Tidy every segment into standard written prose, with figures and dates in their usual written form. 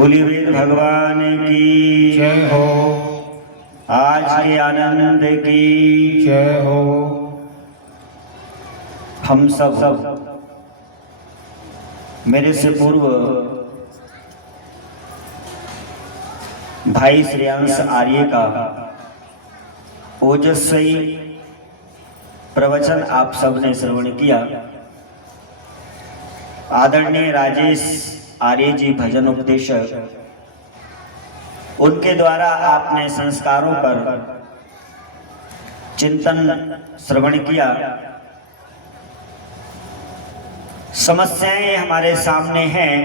बोली वेद भगवान की जय हो। आज के आनंद की जय हो। हम सब मेरे से पूर्व भाई श्रेयांश आर्य का ओजस्वी प्रवचन आप सबने श्रवण किया। आदरणीय राजेश आर्य जी भजन उपदेशक, उनके द्वारा आपने संस्कारों पर चिंतन श्रवण किया। समस्याएं हमारे सामने हैं।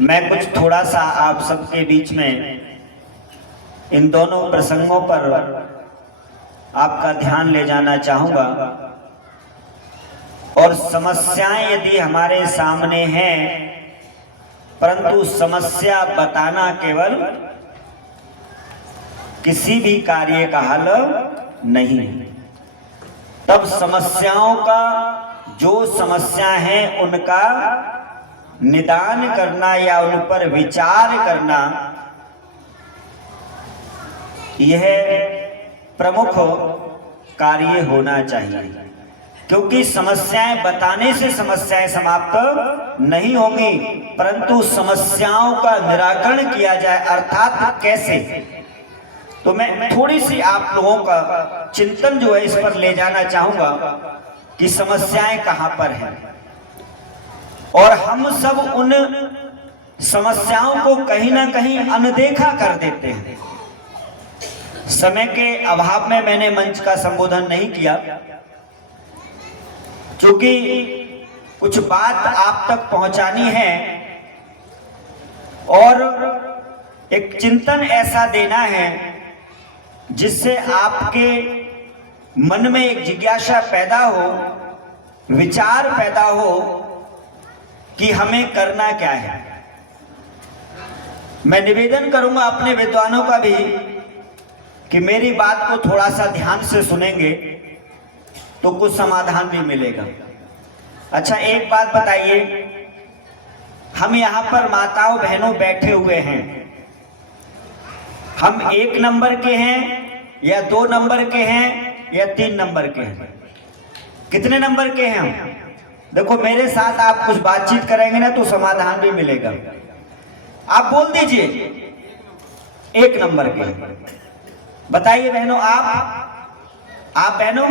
मैं कुछ थोड़ा सा आप सबके बीच में इन दोनों प्रसंगों पर आपका ध्यान ले जाना चाहूंगा। और समस्याएं यदि हमारे सामने हैं, परंतु समस्या बताना केवल किसी भी कार्य का हल नहीं। तब समस्याओं का, जो समस्या है उनका निदान करना या उन पर विचार करना, यह प्रमुख कार्य होना चाहिए। क्योंकि समस्याएं बताने से समस्याएं समाप्त नहीं होंगी, परंतु समस्याओं का निराकरण किया जाए, अर्थात कैसे। तो मैं थोड़ी सी आप लोगों का चिंतन जो है इस पर ले जाना चाहूंगा कि समस्याएं कहां पर हैं। और हम सब उन समस्याओं को कहीं ना कहीं अनदेखा कर देते हैं। समय के अभाव में मैंने मंच का संबोधन नहीं किया, क्योंकि कुछ बात आप तक पहुंचानी है और एक चिंतन ऐसा देना है जिससे आपके मन में एक जिज्ञासा पैदा हो, विचार पैदा हो कि हमें करना क्या है। मैं निवेदन करूंगा अपने विद्वानों का भी कि मेरी बात को थोड़ा सा ध्यान से सुनेंगे तो कुछ समाधान भी मिलेगा। अच्छा, एक बात बताइए, हम यहाँ पर माताओं बहनों बैठे हुए हैं, हम 1 नंबर के हैं या 2 नंबर के हैं या 3 नंबर के हैं? कितने नंबर के हैं हम? देखो, मेरे साथ आप कुछ बातचीत करेंगे ना तो समाधान भी मिलेगा। आप बोल दीजिए 1 नंबर के। बताइए बहनों, आप बहनों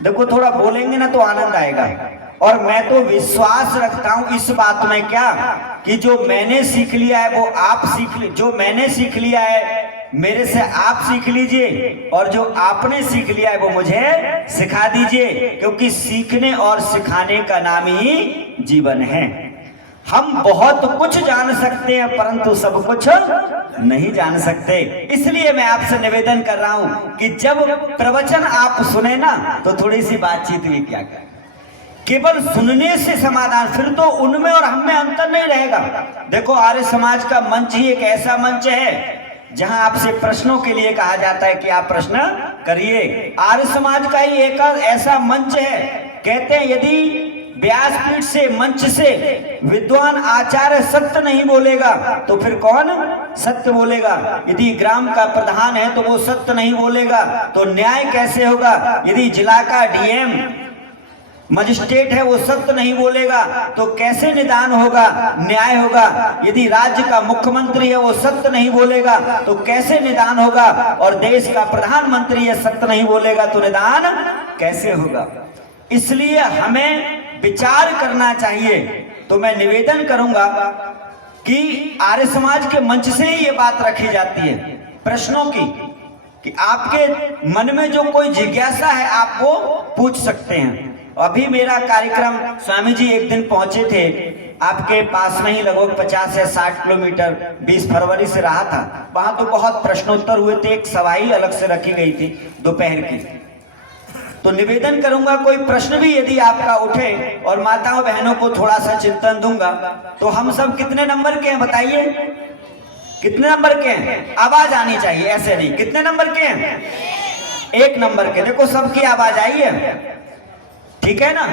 देखो, थोड़ा बोलेंगे ना तो आनंद आएगा। और मैं तो विश्वास रखता हूं इस बात में क्या कि जो मैंने सीख लिया है वो आप सीख ली, जो मैंने सीख लिया है मेरे से आप सीख लीजिए, और जो आपने सीख लिया है वो मुझे सिखा दीजिए। क्योंकि सीखने और सिखाने का नाम ही जीवन है। हम बहुत कुछ जान सकते हैं परंतु सब कुछ नहीं जान सकते। इसलिए मैं आपसे निवेदन कर रहा हूं कि जब प्रवचन आप सुने ना तो थोड़ी सी बातचीत भी क्या करें। केवल सुनने से समाधान, फिर तो उनमें और हम में अंतर नहीं रहेगा। देखो, आर्य समाज का मंच ही एक ऐसा मंच है जहां आपसे प्रश्नों के लिए कहा जाता है कि आप प्रश्न करिए। आर्य समाज का ही एक ऐसा मंच है, कहते हैं यदि व्यासपीठ से, मंच से विद्वान आचार्य सत्य नहीं बोलेगा तो फिर कौन सत्य बोलेगा। यदि ग्राम का प्रधान है तो वो सत्य नहीं बोलेगा तो न्याय कैसे होगा। यदि जिला का डीएम मजिस्ट्रेट है वो सत्य नहीं बोलेगा तो कैसे निदान होगा, न्याय होगा। यदि राज्य का मुख्यमंत्री है वो सत्य नहीं बोलेगा तो कैसे निदान होगा। और देश का प्रधानमंत्री है सत्य नहीं बोलेगा तो निदान कैसे होगा। इसलिए हमें विचार करना चाहिए। तो मैं निवेदन करूंगा कि आर्य समाज के मंच से ही ये बात रखी जाती है प्रश्नों की, कि आपके मन में जो कोई जिज्ञासा है आप वो पूछ सकते हैं। अभी मेरा कार्यक्रम, स्वामी जी एक दिन पहुंचे थे आपके पास में ही, लगभग 50 या 60 किलोमीटर, 20 फरवरी से रहा था। वहां तो बहुत प्रश्नोत्तर हुए थे, एक सभा ही अलग से रखी गई थी दोपहर की। तो निवेदन करूंगा कोई प्रश्न भी यदि आपका उठे, और माताओं बहनों को थोड़ा सा चिंतन दूंगा। तो हम सब कितने नंबर के हैं बताइए, कितने नंबर के हैं? आवाज आनी चाहिए, ऐसे नहीं। कितने नंबर के हैं? 1 नंबर के। देखो, सबकी आवाज आई है, ठीक है ना।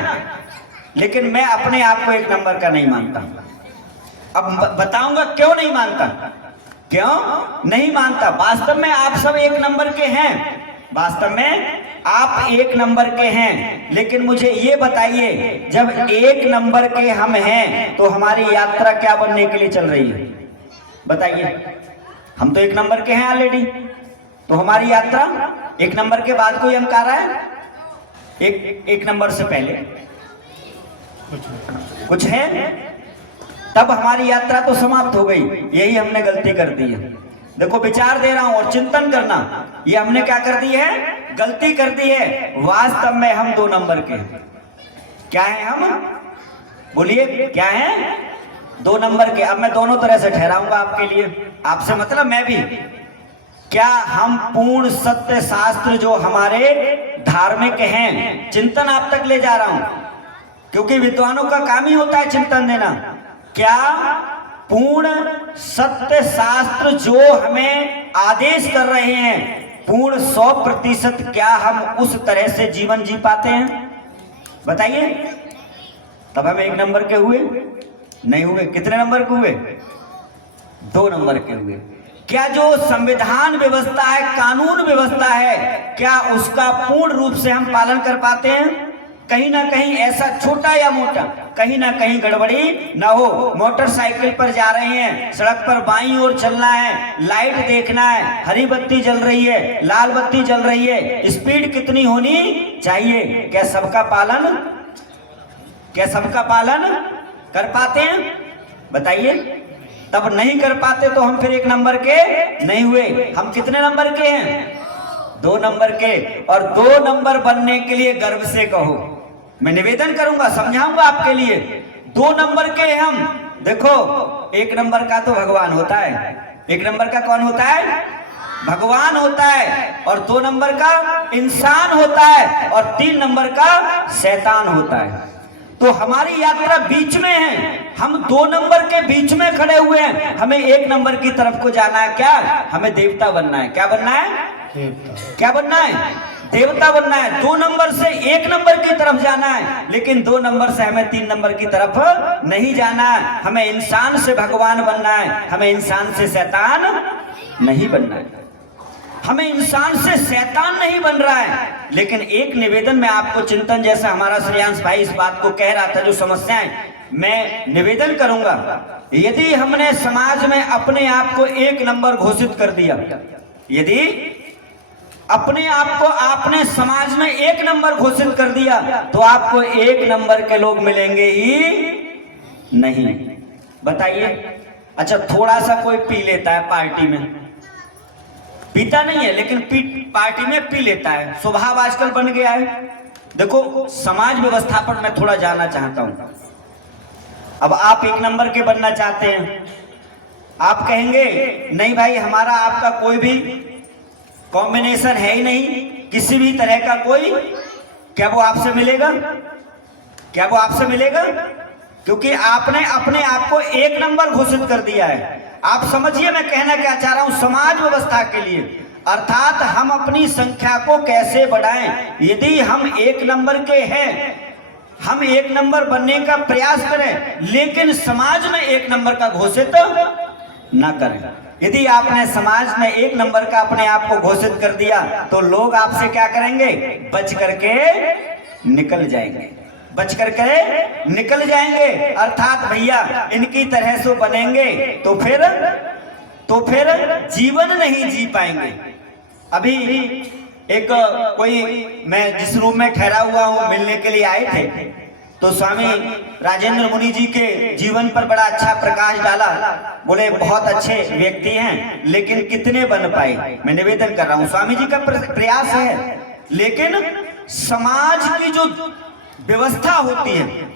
लेकिन मैं अपने आप को 1 नंबर का नहीं मानता। अब बताऊंगा क्यों नहीं मानता, क्यों नहीं मानता। वास्तव में आप सब एक नंबर के हैं, वास्तव में आप एक नंबर के हैं, लेकिन मुझे ये बताइए जब एक नंबर के हम हैं तो हमारी यात्रा क्या बनने के लिए चल रही है? बताइए। हम तो एक नंबर के हैं ऑलरेडी, तो हमारी यात्रा एक नंबर के बाद कोई अंक आ रहा है? एक नंबर से पहले कुछ है? तब हमारी यात्रा तो समाप्त हो गई। यही हमने गलती कर दी है। देखो विचार दे रहा हूं और चिंतन करना, ये हमने क्या कर दी है? गलती कर दी है। वास्तव में हम 2 नंबर के हैं। क्या है हम? बोलिए क्या है? 2 नंबर के। अब मैं दोनों तरह से ठहराऊंगा आपके लिए, आपसे मतलब मैं भी। क्या हम पूर्ण सत्य शास्त्र जो हमारे धार्मिक हैं, चिंतन आप तक ले जा रहा हूं क्योंकि विद्वानों का काम ही होता है चिंतन देना। क्या पूर्ण सत्य शास्त्र जो हमें आदेश कर रहे हैं, पूर्ण 100% क्या हम उस तरह से जीवन जी पाते हैं? बताइए। तब हम एक नंबर के हुए? नहीं हुए। कितने नंबर के हुए? 2 नंबर के हुए। क्या जो संविधान व्यवस्था है, कानून व्यवस्था है, क्या उसका पूर्ण रूप से हम पालन कर पाते हैं? कहीं ना कहीं ऐसा छोटा या मोटा कहीं ना कहीं गड़बड़ी ना हो। मोटरसाइकिल पर जा रहे हैं, सड़क पर बाईं ओर चलना है, लाइट देखना है, हरी बत्ती जल रही है, लाल बत्ती जल रही है, स्पीड कितनी होनी चाहिए, क्या सबका पालन कर पाते हैं? बताइए। तब नहीं कर पाते तो हम फिर एक नंबर के नहीं हुए। हम कितने नंबर के हैं? 2 नंबर के। और 2 नंबर बनने के लिए गर्व से कहो, मैं निवेदन करूंगा, समझाऊंगा आपके लिए। 2 नंबर के हम। देखो 1 नंबर का तो भगवान होता है। 1 नंबर का कौन होता है? भगवान होता है। और 2 नंबर का इंसान होता है। और 3 नंबर का शैतान होता है। तो हमारी यात्रा बीच में है। हम 2 नंबर के बीच में खड़े हुए हैं। हमें 1 नंबर की तरफ को जाना है। क्या? हमें देवता बनना है। क्या बनना है? क्या बनना है? देवता बनना है। 2 नंबर से 1 नंबर की तरफ जाना है, लेकिन 2 नंबर से हमें 3 नंबर की तरफ नहीं जाना है। हमें इंसान से भगवान बनना है, हमें इंसान से शैतान नहीं बनना है। हमें इंसान से शैतान नहीं बन रहा है। लेकिन एक निवेदन में आपको, चिंतन जैसा हमारा श्रेयांश भाई इस बात को कह रहा था, जो समस्याएं, मैं निवेदन करूंगा, यदि हमने समाज में अपने आप को 1 नंबर घोषित कर दिया, यदि अपने आप को आपने समाज में 1 नंबर घोषित कर दिया, तो आपको 1 नंबर के लोग मिलेंगे ही नहीं। बताइए। अच्छा, थोड़ा सा कोई पी लेता है पार्टी में, पीता नहीं है लेकिन पार्टी में पी लेता है, स्वभाव आजकल बन गया है। देखो समाज व्यवस्था पर मैं थोड़ा जानना चाहता हूं। अब आप 1 नंबर के बनना चाहते हैं, आप कहेंगे नहीं भाई हमारा आपका कोई भी कॉम्बिनेशन है ही नहीं, किसी भी तरह का कोई, क्या वो आपसे मिलेगा? क्या वो आपसे मिलेगा? क्योंकि आपने अपने आप को 1 नंबर घोषित कर दिया है। आप समझिए मैं कहना क्या चाह रहा हूं। समाज व्यवस्था के लिए, अर्थात हम अपनी संख्या को कैसे बढ़ाएं। यदि हम 1 नंबर के हैं, हम 1 नंबर बनने का प्रयास करें, लेकिन समाज में 1 नंबर का घोषित ना करें। यदि आपने समाज में 1 नंबर का अपने आप को घोषित कर दिया, तो लोग आपसे क्या करेंगे? बच करके निकल जाएंगे, बच करके निकल जाएंगे। अर्थात भैया इनकी तरह से बनेंगे तो फिर जीवन नहीं जी पाएंगे। अभी एक कोई, मैं जिस रूम में ठहरा हुआ हूं, मिलने के लिए आए थे, तो स्वामी राजेंद्र मुनि जी के जीवन पर बड़ा अच्छा प्रकाश डाला। बोले बहुत अच्छे व्यक्ति हैं, लेकिन कितने बन पाए? मैं निवेदन कर रहा हूं, स्वामी जी का प्रयास है, लेकिन समाज की जो व्यवस्था होती है,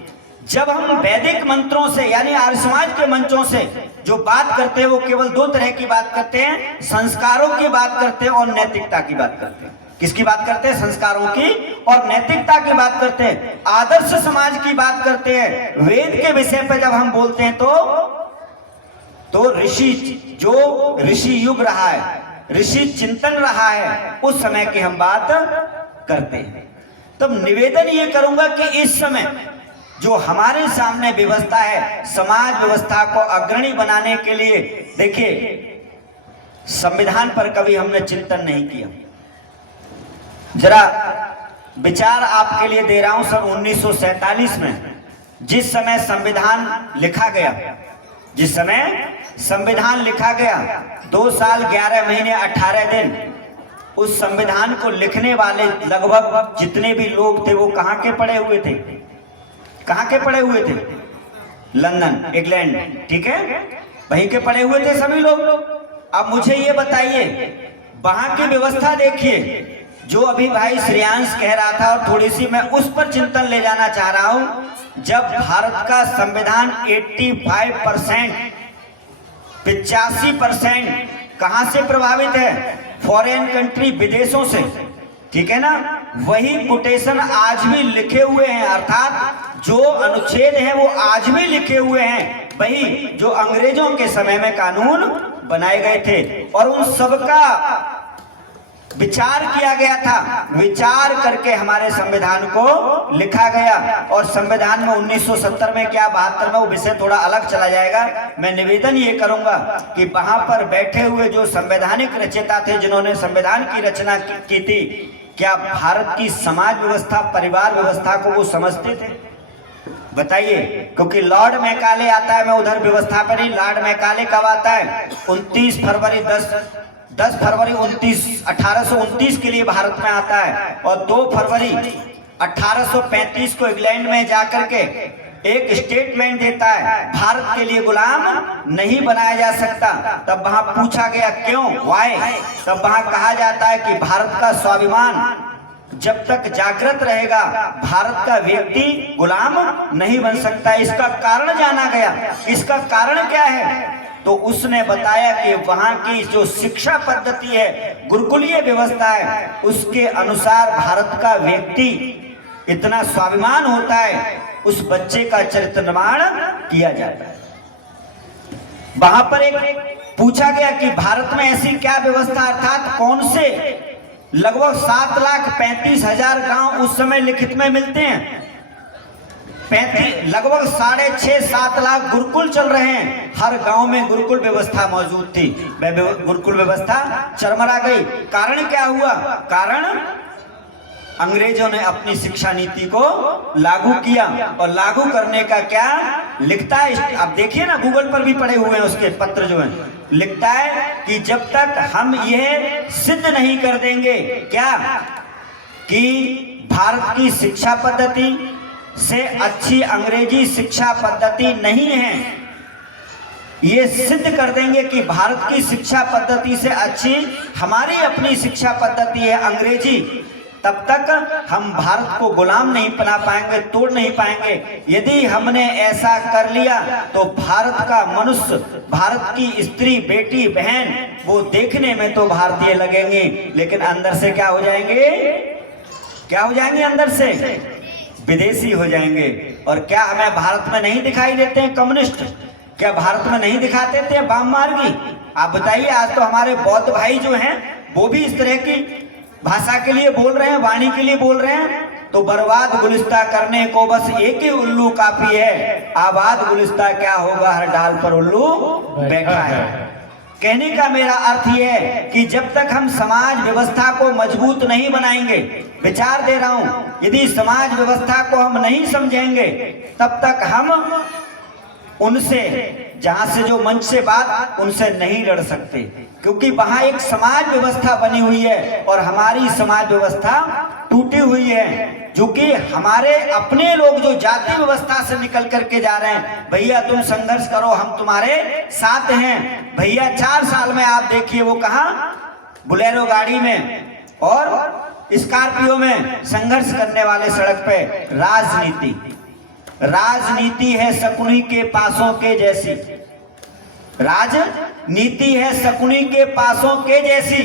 जब हम वैदिक मंत्रों से यानी आर्य समाज के मंचों से जो बात करते हैं, वो केवल 2 तरह की बात करते हैं, संस्कारों की बात करते हैं और नैतिकता की बात करते हैं। किसकी बात करते हैं? संस्कारों की और नैतिकता की बात करते हैं, आदर्श समाज की बात करते हैं। वेद के विषय पर जब हम बोलते हैं तो ऋषि, जो ऋषि युग रहा है, ऋषि चिंतन रहा है, उस समय की हम बात करते हैं। तब निवेदन ये करूंगा कि इस समय जो हमारे सामने व्यवस्था है समाज व्यवस्था को अग्रणी बनाने के लिए, देखिए संविधान पर कभी हमने चिंतन नहीं किया। जरा विचार आपके लिए दे रहा हूं। सन 1947 में जिस समय संविधान लिखा गया, जिस समय संविधान लिखा गया, 2 साल 11 महीने 18 दिन उस संविधान को लिखने वाले लगभग जितने भी लोग थे वो कहां के पड़े हुए थे? कहां के पड़े हुए थे? लंदन, इंग्लैंड, ठीक है, वहीं के पड़े हुए थे सभी लोग। अब मुझे ये बताइए, वहां की व्यवस्था देखिए, जो अभी भाई श्रेयांश कह रहा था, और थोड़ी सी मैं उस पर चिंतन ले जाना चाह रहा हूं। जब भारत का संविधान 85%, 85% कहां से प्रभावित है? फॉरेन कंट्री, विदेशों से, ठीक है ना। वही कोटेशन आज भी लिखे हुए हैं, अर्थात जो अनुच्छेद हैं वो आज भी लिखे हुए हैं, वही जो अंग्रेजों के समय में कानून बनाए गए थे, और उन सबका विचार किया गया था। विचार करके हमारे संविधान को लिखा गया। और संविधान में 1970 में क्या 72 में, वो विषय थोड़ा अलग चला जाएगा। मैं निवेदन ये करूंगा कि वहां पर बैठे हुए जो संवैधानिक रचयिता थे, जिन्होंने संविधान की रचना की थी, क्या भारत की समाज व्यवस्था, परिवार व्यवस्था को वो समझते थे? बताइए। क्योंकि लॉर्ड मैकाले आता है, मैं उधर व्यवस्था पर ही, लॉर्ड मैकाले कब आता है? 10 फरवरी 1829 के लिए भारत में आता है, और 2 फरवरी 1835 को इंग्लैंड में जाकर के एक स्टेटमेंट देता है, भारत के लिए गुलाम नहीं बनाया जा सकता। तब वहां पूछा गया क्यों, व्हाई? तब वहां कहा जाता है कि भारत का स्वाभिमान जब तक जागृत रहेगा, भारत का व्यक्ति गुलाम नहीं बन सकता। इसका कारण जाना गया। इसका कारण क्या है? तो उसने बताया कि वहां की जो शिक्षा पद्धति है, गुरुकुलीय व्यवस्था है, उसके अनुसार भारत का व्यक्ति इतना स्वाभिमान होता है, उस बच्चे का चरित्र निर्माण किया जाता है। वहां पर एक पूछा गया कि भारत में ऐसी क्या व्यवस्था, अर्थात कौन से लगभग 7,35,000 गांव उस समय लिखित में मिलते हैं। लगभग 6.5-7 लाख गुरुकुल चल रहे हैं। हर गांव में गुरुकुल व्यवस्था मौजूद थी। गुरुकुल व्यवस्था चरमरा गई। कारण क्या हुआ? कारण अंग्रेजों ने अपनी शिक्षा नीति को लागू किया, और लागू करने का क्या लिखता है, अब देखिए ना, गूगल पर भी पड़े हुए हैं उसके पत्र जो हैं। लिखता है कि जब तक हम यह सिद्ध नहीं कर देंगे क्या कि भारत की शिक्षा पद्धति से अच्छी अंग्रेजी शिक्षा पद्धति नहीं है, ये सिद्ध कर देंगे कि भारत की शिक्षा पद्धति से अच्छी हमारी अपनी शिक्षा पद्धति है अंग्रेजी, तब तक हम भारत को गुलाम नहीं बना पाएंगे, तोड़ नहीं पाएंगे। यदि हमने ऐसा कर लिया तो भारत का मनुष्य, भारत की स्त्री, बेटी, बहन, वो देखने में तो भारतीय लगेंगे, लेकिन अंदर से क्या हो जाएंगे? क्या हो जाएंगे? अंदर से विदेशी हो जाएंगे। और क्या हमें भारत में नहीं दिखाई देते हैं कम्युनिस्ट? क्या भारत में नहीं दिखाते थे वाम मार्गी? आप बताइए, आज तो हमारे बौद्ध भाई जो हैं वो भी इस तरह की भाषा के लिए बोल रहे हैं, वाणी के लिए बोल रहे हैं। तो बर्बाद गुलिस्ता करने को बस एक ही उल्लू काफी है, आबाद गुलिस्ता क्या होगा, हर डाल पर उल्लू बैठा है। कहने का मेरा अर्थ यह है कि जब तक हम समाज व्यवस्था को मजबूत नहीं बनाएंगे, विचार दे रहा हूं, यदि समाज व्यवस्था को हम नहीं समझेंगे, तब तक हम उनसे, जहां से जो मंच से बात, उनसे नहीं लड़ सकते। क्योंकि वहां एक समाज व्यवस्था बनी हुई है और हमारी समाज व्यवस्था टूटी हुई है। जो कि हमारे अपने लोग जो जाति व्यवस्था से निकल करके जा रहे हैं, भैया तुम संघर्ष करो, हम तुम्हारे साथ हैं। भैया 4 साल में आप देखिए वो कहां, बुलेरो गाड़ी में और स्कॉर्पियो में संघर्ष करने वाले सड़क पे। राजनीति, राजनीति है शकुनी के पासों के जैसी, राजनीति है शकुनी के पासों के जैसी।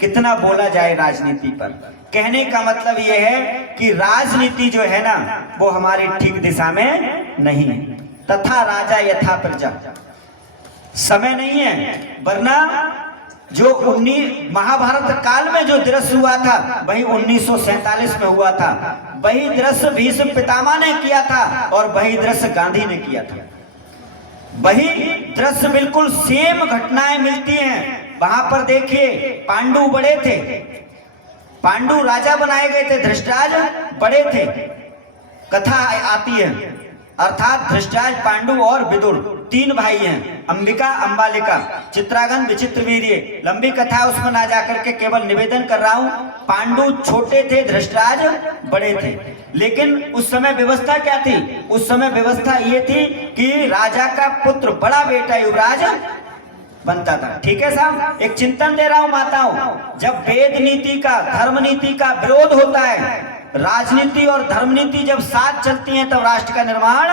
कितना बोला जाए राजनीति पर। कहने का मतलब यह है कि राजनीति जो है ना, वो हमारी ठीक दिशा में नहीं है। तथा राजा यथा प्रजा, समय नहीं है, वरना जो 19 महाभारत काल में जो दृश्य हुआ था वही 1947 में हुआ था। वही दृश्य भीष्म पितामह ने किया था और वही दृश्य गांधी ने किया था। वही दृश्य बिल्कुल सेम घटनाएं मिलती हैं। वहां पर देखिए पांडु बड़े थे, पांडु राजा बनाए गए थे, धृतराज बड़े थे। कथा आती है, अर्थात धृतराज, पांडु और विदुर तीन भाई हैं, अंबिका अंबालिका, चित्रांगद विचित्रवीर्य। लंबी कथा है, उसमें ना जाकर के केवल निवेदन कर रहा हूं। पांडु छोटे थे, धृतराज बड़े थे। लेकिन उस समय व्यवस्था क्या थी? उस समय व्यवस्था ये थी कि राजा का पुत्र बड़ा बेटा युवराज बनता था। ठीक है साहब, एक चिंतन दे रहा हूं माताओं। जब वेद नीति का, धर्म नीति का विरोध होता है, राजनीति और धर्म नीति जब साथ चलती हैं तब राष्ट्र का निर्माण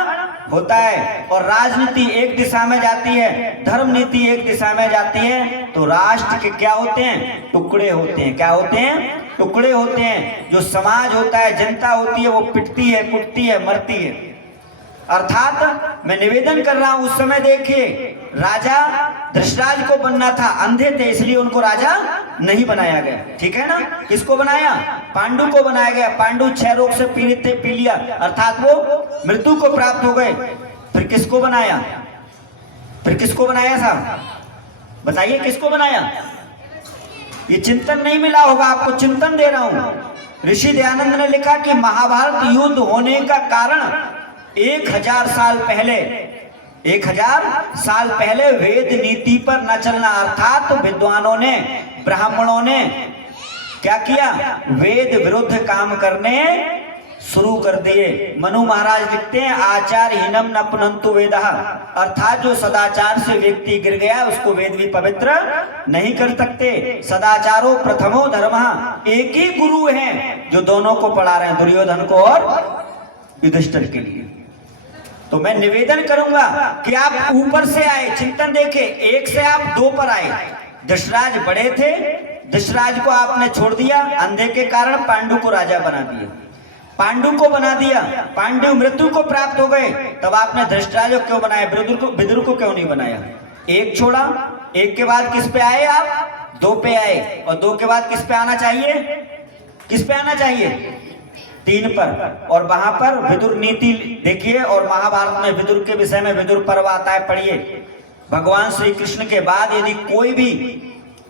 होता है। और राजनीति एक दिशा में जाती है, धर्म नीति एक दिशा में जाती है, तो राष्ट्र के क्या होते हैं? टुकड़े होते हैं। क्या होते हैं? टुकड़े होते हैं। जो समाज होता है, जनता होती है, वो पिटती है, कुटती है, मरती है। अर्थात मैं निवेदन कर रहा हूं, उस समय देखिए राजा धृतराज को बनना था, अंधे थे इसलिए उनको राजा नहीं बनाया गया। ठीक है ना? किसको बनाया? पांडु को बनाया गया। पांडु 6 रोग से पीड़ित थे, पी लिया, अर्थात वो मृत्यु को प्राप्त हो गए। फिर किसको बनाया? फिर किसको बनाया साहब? बताइए किसको बनाया? ये चिंतन नहीं मिला होगा आपको, चिंतन दे रहा हूं। ऋषि दयानंद ने लिखा कि महाभारत युद्ध होने का कारण 1000 साल पहले, 1000 साल पहले वेद नीति पर न चलना, अर्थात विद्वानों ने, ब्राह्मणों ने क्या किया? वेद विरुद्ध काम करने शुरू कर दिए। मनु महाराज लिखते हैं, आचार हीनम न पुनंतु वेदः, अर्थात जो सदाचार से व्यक्ति गिर गया उसको वेद भी पवित्र नहीं कर सकते। सदाचारो प्रथमो धर्मः, एक ही गुरु हैं जो दोनों को पढ़ा रहे हैं, दुर्योधन को और युधिष्ठिर के लिए। तो मैं निवेदन करूंगा कि आप ऊपर से आए, चिंतन देखे, 1 से आप 2 पर आए। धृतराज बड़े थे, धृतराज को आपने छोड़ दिया, अंधे के कारण पांडु को राजा बना दिया। पांडु को बना दिया, पांडु मृत्यु को प्राप्त हो गए, तब आपने धृतराज को क्यों बनाया? विदुर को क्यों नहीं बनाया? 1 छोड़ा, 1 के बाद किस पे आए आप? 2 पे आए, और 2 के बाद किस पे आना चाहिए? किस पे आना चाहिए? 3 पर। और वहां पर विदुर नीति देखिए, और महाभारत में विदुर के विषय में विदुर पर्व आता है, पढ़िए। भगवान श्री कृष्ण के बाद यदि कोई भी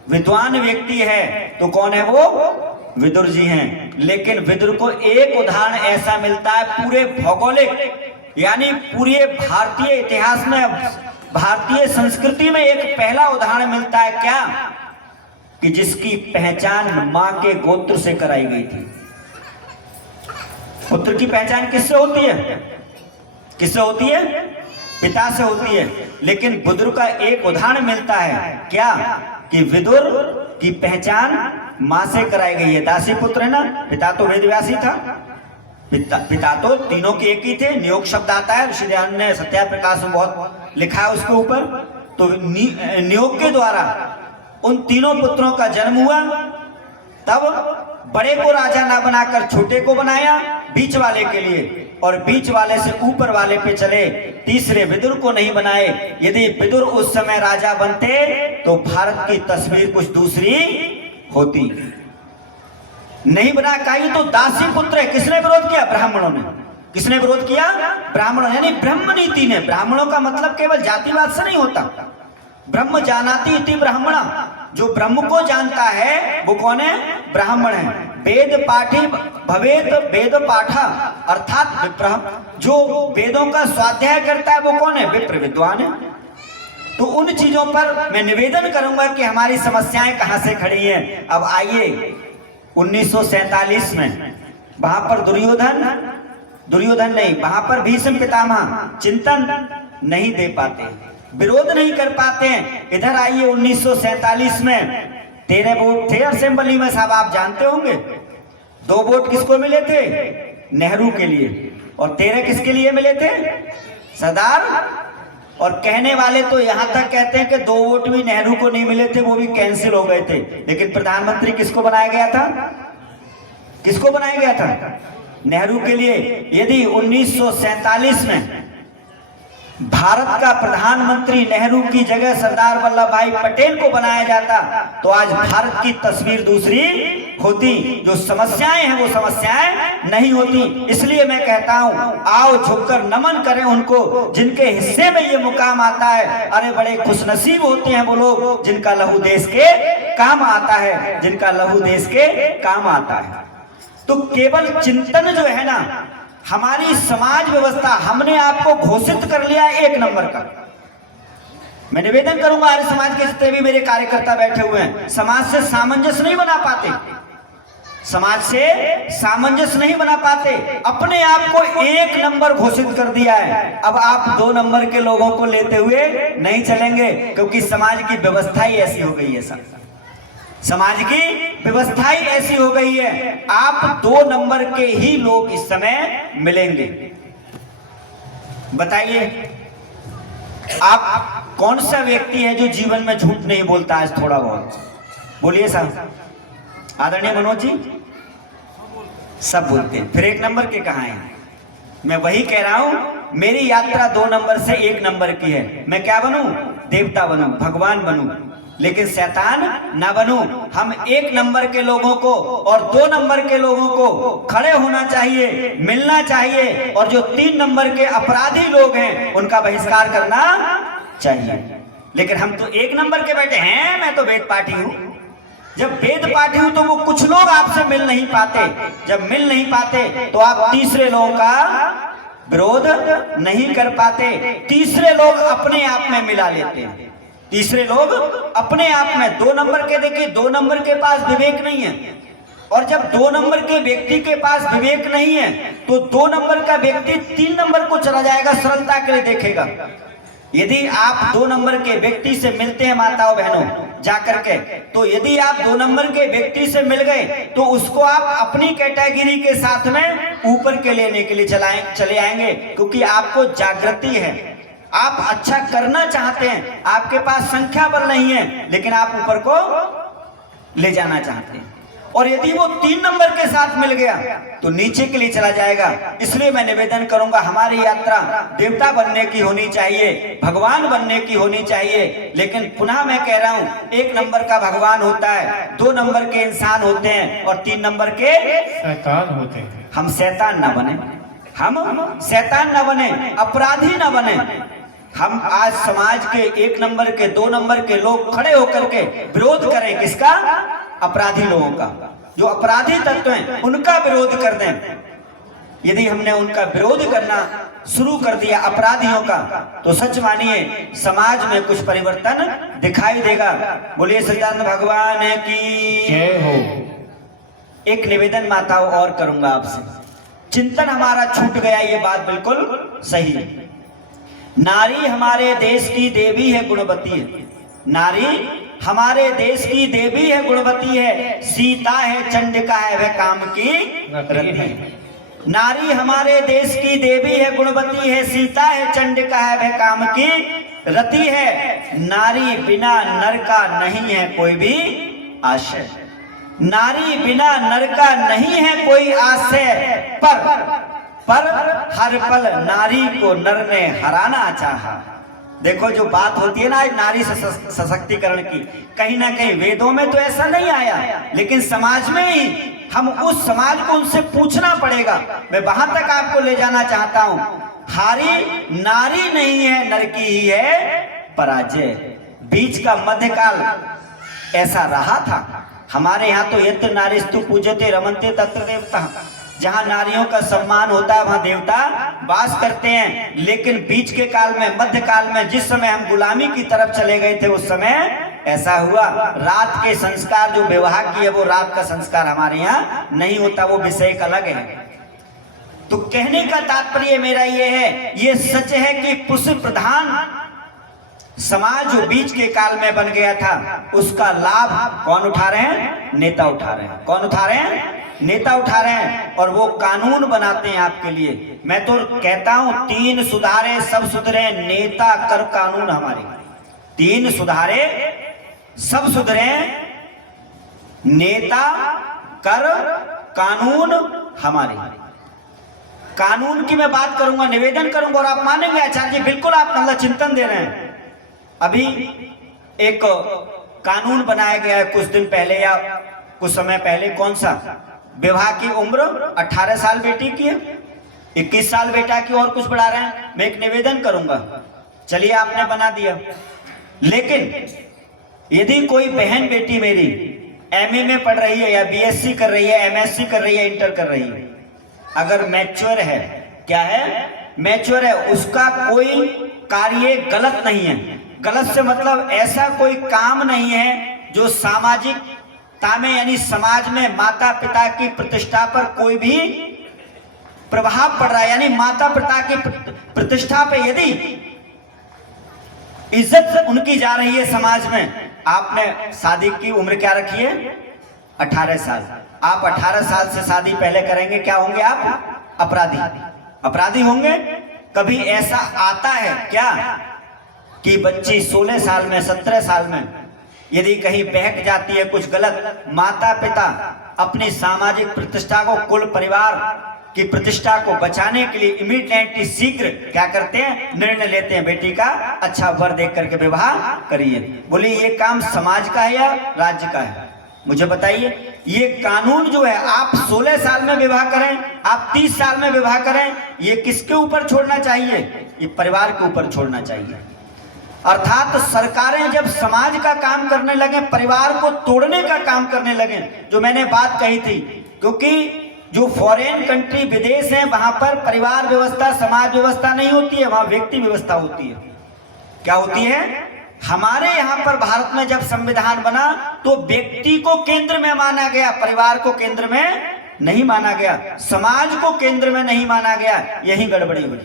विद्वान व्यक्ति है तो कौन है वो? विदुर जी हैं। लेकिन विदुर को एक उदाहरण ऐसा मिलता है पूरे भौगोलिक, यानी पूरे भारतीय इतिहास में, भारतीय संस्कृति में एक पहला उदाहरण मिलता है। क्या? कि जिसकी पहचान मां के गोत्र से कराई गई थी। पुत्र की पहचान किससे होती है? किससे होती है? पिता से होती है। लेकिन विदुर का एक उदाहरण मिलता है, क्या? कि विदुर की पहचान मां से कराई गई है। दासी पुत्र है ना, पिता तो वेदव्यासी था, पिता तो तीनों के एक ही थे। नियोग शब्द आता है, ऋषि दयानंद ने सत्या प्रकाश में बहुत लिखा है उसके ऊपर। तो नियोग के द्वारा उन तीनों पुत्रों का जन्म हुआ। तब बड़े को राजा ना बनाकर छोटे को बनाया बीच वाले के लिए, और बीच वाले से ऊपर वाले पे चले, तीसरे विदुर को नहीं बनाए। यदि विदुर उस समय राजा बनते तो भारत की तस्वीर कुछ दूसरी होती। नहीं बना, कहीं तो दासी पुत्र है। किसने विरोध किया? ब्राह्मणों ने। किसने विरोध किया? ब्राह्मणों, यानी ब्रह्म नीति ने। ब्राह्मणों का मतलब केवल जातिवाद से नहीं होता। ब्रह्म जानाति इति ब्राह्मणा, जो ब्रह्म को जानता है वो कौन है? ब्राह्मण है। वेद पाठी भवेत वेद पाठा, अर्थात विप्र, जो वेदों का स्वाध्याय करता है वो कौन है? विप्र, विद्वान है। तो उन चीजों पर मैं निवेदन करूंगा कि हमारी समस्याएं कहां से खड़ी हैं। अब आइए 1947 में वहां पर दुर्योधन नहीं, वहां पर भीष्म पितामह चिंतन नहीं दे पाते, विरोध नहीं कर पाते हैं। इधर आइए 1947 में 13 वोट थे असेंबली में साहब, आप जानते होंगे। 2 वोट किसको मिले थे? नेहरू के लिए। और 13 किसके लिए मिले थे? सरदार। और कहने वाले तो यहां तक कहते हैं कि 2 वोट भी नेहरू को नहीं मिले थे, वो भी कैंसिल हो गए थे। लेकिन प्रधानमंत्री किसको बनाया गया था? किसको बनाया गया था? नेहरू के लिए। यदि 1947 में भारत का प्रधानमंत्री नेहरू की जगह सरदार वल्लभ भाई पटेल को बनाया जाता तो आज भारत की तस्वीर दूसरी होती, जो समस्याएं हैं वो समस्याएं नहीं होती। इसलिए मैं कहता हूं, आओ झुककर नमन करें उनको जिनके हिस्से में ये मुकाम आता है। अरे बड़े खुशनसीब होते हैं वो लोग जिनका लहू देश के काम आता है, जिनका लहू देश के काम आता है। तो केवल चिंतन जो है ना, हमारी समाज व्यवस्था, हमने आपको घोषित कर लिया एक नंबर का। मैं निवेदन करूंगा आर्य समाज के जितने भी मेरे कार्यकर्ता बैठे हुए हैं, समाज से सामंजस्य नहीं बना पाते, समाज से सामंजस्य नहीं बना पाते, अपने आप को एक नंबर घोषित कर दिया है। अब आप 2 नंबर के लोगों को लेते हुए नहीं चलेंगे, क्योंकि समाज की व्यवस्था ही ऐसी हो गई है सर, समाज की व्यवस्था ही ऐसी हो गई है। आप 2 नंबर के ही लोग इस समय मिलेंगे। बताइए आप कौन सा व्यक्ति है जो जीवन में झूठ नहीं बोलता है? थोड़ा बहुत बोलिए साहब। आदरणीय मनोज जी, सब बोलते हैं, फिर 1 नंबर के कहां हैं? मैं वही कह रहा हूं, मेरी यात्रा 2 नंबर से 1 नंबर की है। मैं क्या बनूं? देवता बनूं, भगवान बनूं, लेकिन शैतान ना बनूं। हम 1 नंबर के लोगों को और 2 नंबर के लोगों को खड़े होना चाहिए, मिलना चाहिए, और जो 3 नंबर के अपराधी लोग हैं उनका बहिष्कार करना चाहिए। लेकिन हम तो 1 नंबर के बैठे हैं। मैं तो वेद पाठी हूं। जब वेद पाठी हूं तो वो कुछ लोग आपसे मिल नहीं पाते। जब मिल नहीं पाते तो आप तीसरे लोगों का विरोध नहीं कर पाते। तीसरे लोग अपने आप में मिला लेते हैं, तीसरे लोग अपने आप में। 2 नंबर के देखिए, 2 नंबर के पास विवेक नहीं है, और जब 2 नंबर के व्यक्ति के पास विवेक नहीं है तो 2 नंबर का व्यक्ति 3 नंबर को चला जाएगा, सरलता के लिए देखेगा। यदि आप 2 नंबर के व्यक्ति से मिलते हैं माताओं बहनों जाकर के, तो यदि आप 2 नंबर के व्यक्ति से मिल गए तो उसको आप अपनी कैटेगरी के साथ में ऊपर के लेने के लिए चले आएंगे, क्योंकि आपको जागृति है, आप अच्छा करना चाहते हैं, आपके पास संख्या बल नहीं है, लेकिन आप ऊपर को ले जाना चाहते हैं। और यदि वो 3 नंबर के साथ मिल गया तो नीचे के लिए चला जाएगा। इसलिए मैं निवेदन करूंगा, हमारी यात्रा देवता बनने की होनी चाहिए, भगवान बनने की होनी चाहिए। लेकिन पुनः मैं कह रहा हूं, 1 नंबर का भगवान होता है, 2 नंबर के इंसान होते हैं, और 3 नंबर के शैतान होते हैं। हम शैतान ना बने, हम शैतान ना बने, अपराधी ना बने। हम आज समाज के 1 नंबर के 2 नंबर के लोग खड़े होकर के विरोध करें, किसका? अपराधी लोगों का। जो अपराधी तत्व हैं उनका विरोध कर दें। यदि हमने उनका विरोध करना शुरू कर दिया, अपराधियों का, तो सच मानिए समाज में कुछ परिवर्तन दिखाई देगा। बोलिए सच्चिदानंद भगवान की जय हो। एक निवेदन माताओं और करूंगा आपसे, चिंतन हमारा छूट गया, ये बात बिल्कुल सही है। नारी हमारे देश की देवी है, गुणवती है। नारी हमारे देश की देवी है, गुणवती है। सीता है, चंडिका है, वह काम की रति है। नारी हमारे देश की देवी है, गुणवती है। सीता है, चंडिका है, वह काम की रति है। नारी बिना नर का नहीं है कोई भी आशय, नारी बिना नर का नहीं है कोई आशय, पर हर पल नारी को नर ने हराना चाहा। देखो जो बात होती है ना नारी सशक्तिकरण की, कहीं ना कहीं वेदों में तो ऐसा नहीं आया, लेकिन समाज में ही हम उस समाज को उनसे पूछना पड़ेगा। मैं वहां तक आपको ले जाना चाहता हूं, हारी नारी नहीं है, नर की ही है पराजय। बीच का मध्यकाल ऐसा रहा था। हमारे यहाँ तो यत्र नारीस्तु पूजते रमन्ते तत्र देवता, जहां नारियों का सम्मान होता है वहां देवता वास करते हैं। लेकिन बीच के काल में, मध्य काल में, जिस समय हम गुलामी की तरफ चले गए थे, उस समय ऐसा हुआ। रात के संस्कार जो विवाह की है वो रात का संस्कार हमारे यहाँ नहीं होता, वो विषय का अलग है। तो कहने का तात्पर्य मेरा ये है, ये सच है कि पुरुष प्रधान समाज जो बीच के काल में बन गया था, उसका लाभ कौन उठा रहे हैं? नेता उठा रहे हैं। कौन उठा रहे हैं? नेता उठा रहे हैं, और वो कानून बनाते हैं आपके लिए। मैं तो कहता हूं 3 सुधारे सब सुधरे, नेता कर कानून हमारे। 3 सुधारे सब सुधरे, नेता कर कानून हमारे। कानून की मैं बात करूंगा, निवेदन करूंगा और आप मानेंगे आचार्य जी बिल्कुल आप मतलब चिंतन दे रहे हैं। अभी एक कानून बनाया गया है कुछ दिन पहले या कुछ समय पहले, कौन सा? विवाह की उम्र 18 साल बेटी की है, 21 साल बेटा की, और कुछ बढ़ा रहे हैं। मैं एक निवेदन करूंगा, चलिए आपने बना दिया, लेकिन यदि कोई बहन बेटी मेरी एमए में पढ़ रही है या बीएससी कर रही है, एमएससी कर रही है, इंटर कर रही है, अगर मैच्योर है, क्या है? मैच्योर है, उसका कोई कार्य गलत नहीं है। गलत से मतलब ऐसा कोई काम नहीं है जो सामाजिकता में यानी समाज में माता पिता की प्रतिष्ठा पर कोई भी प्रभाव पड़ रहा है, यानी माता पिता की प्रतिष्ठा पे यदि इज्जत उनकी जा रही है समाज में। आपने शादी की उम्र क्या रखी है? 18 साल। आप 18 साल से शादी पहले करेंगे, क्या होंगे आप? अपराधी। अपराधी होंगे। कभी ऐसा आता है क्या कि बच्ची 16 साल में 17 साल में यदि कहीं बहक जाती है कुछ गलत, माता पिता अपनी सामाजिक प्रतिष्ठा को, कुल परिवार की प्रतिष्ठा को बचाने के लिए इमीडिएटली शीघ्र क्या करते हैं? निर्णय लेते हैं, बेटी का अच्छा वर देख करके विवाह करिए। बोलिए ये काम समाज का है या राज्य का है? मुझे बताइए। ये कानून जो है, आप 16 साल में विवाह करें, आप 30 साल में विवाह करें, ये किसके ऊपर छोड़ना चाहिए? ये परिवार के ऊपर छोड़ना चाहिए। अर्थात सरकारें जब समाज का काम करने लगे, परिवार को तोड़ने का काम करने लगे, जो मैंने बात कही थी, क्योंकि जो फॉरेन कंट्री विदेश है वहां पर परिवार व्यवस्था, समाज व्यवस्था नहीं होती है, वहां व्यक्ति व्यवस्था होती है। क्या होती है? हमारे यहाँ पर भारत में जब संविधान बना तो व्यक्ति को केंद्र में माना गया, परिवार को केंद्र में नहीं माना गया, समाज को केंद्र में नहीं माना गया। यही गड़बड़ी हुई।